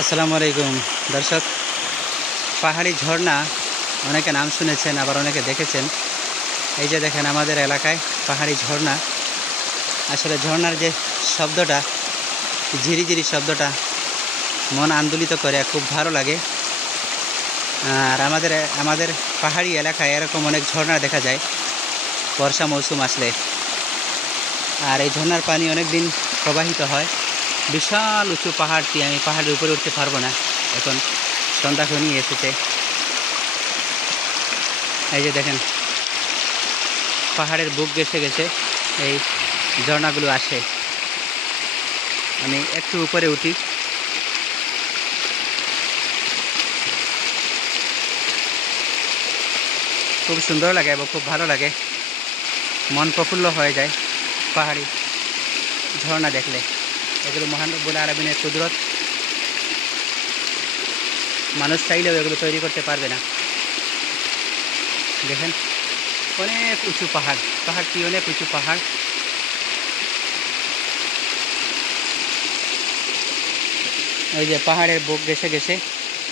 আসসালামু আলাইকুম দর্শক। পাহাড়ি ঝর্ণা অনেকে নাম শুনেছেন, আবার অনেকে দেখেছেন। এই যে দেখেন আমাদের এলাকায় পাহাড়ি ঝর্ণা। আসলে ঝর্ণার যে শব্দটা, ঝিরিঝিরি শব্দটা মন আন্দোলিত করে, খুব ভালো লাগে। আর আমাদের আমাদের পাহাড়ি এলাকায় এরকম অনেক ঝর্ণা দেখা যায় বর্ষা মৌসুম আসলে। আর এই ঝর্ণার পানি অনেক দিন প্রবাহিত হয়। বিশাল উঁচু পাহাড়টি, আমি পাহাড়ের উপরে উঠতে পারবো না, এখন সন্ধ্যা ঘনিয়ে এসেছে। এই যে দেখেন পাহাড়ের বুক ঘেঁষে গেছে এই ঝর্ণাগুলো আসে। আমি একটু উপরে উঠি। খুব সুন্দর লাগে এবং খুব ভালো লাগে, মন প্রফুল্ল হয়ে যায় পাহাড়ি ঝর্ণা দেখলে। এগুলো মহান রব্বুল আলামিনের কুদরত, মানুষ চাইলেও এগুলো তৈরি করতে পারবে না। দেখেন অনেক উঁচু পাহাড়, পাহাড়টি অনেক উঁচু পাহাড়। ওই যে পাহাড়ের বুক ঘেঁষে ঘেঁষে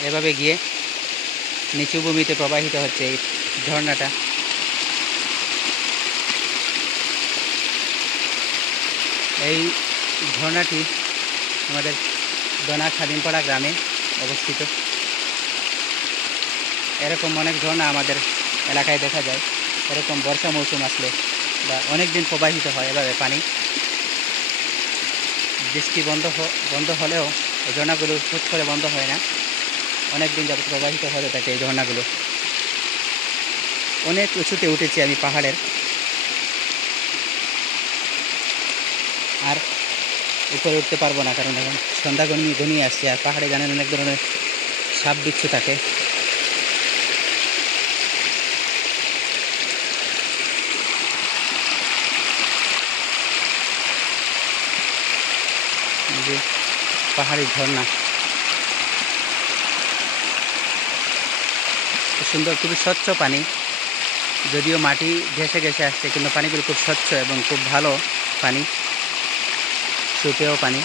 এভাবে গিয়ে নিচু ভূমিতে প্রবাহিত হচ্ছে এই ঝর্ণাটা। এই ঝর্ণাটি আমাদের দনা খাদিমপাড়া গ্রামে অবস্থিত। এরকম অনেক ঝর্ণা আমাদের এলাকায় দেখা যায়। এরকম বর্ষা মৌসুম আসলে বা অনেক দিন প্রবাহিত হয় এভাবে পানি। বৃষ্টি বন্ধ হলেও এই ঝর্ণাগুলো হুট করে বন্ধ হয় না, অনেক দিন যাবত প্রবাহিত হতে থাকে এই ঝর্ণাগুলো। অনেক উঁচুতে উঠেছি আমি পাহাড়ের, আর উপরে উঠতে পারবো না, কারণ এখন সন্ধ্যা ঘনিয়ে আসছে। আর পাহাড়ে জানেন অনেক ধরনের সাপ বিচ্ছু থাকে। যে পাহাড়ি ঝর্ণা খুব সুন্দর, খুবই স্বচ্ছ পানি। যদিও মাটি ঘেঁষে আসছে, কিন্তু পানিগুলো খুব স্বচ্ছ এবং খুব ভালো পানি, সুপেয় পানি।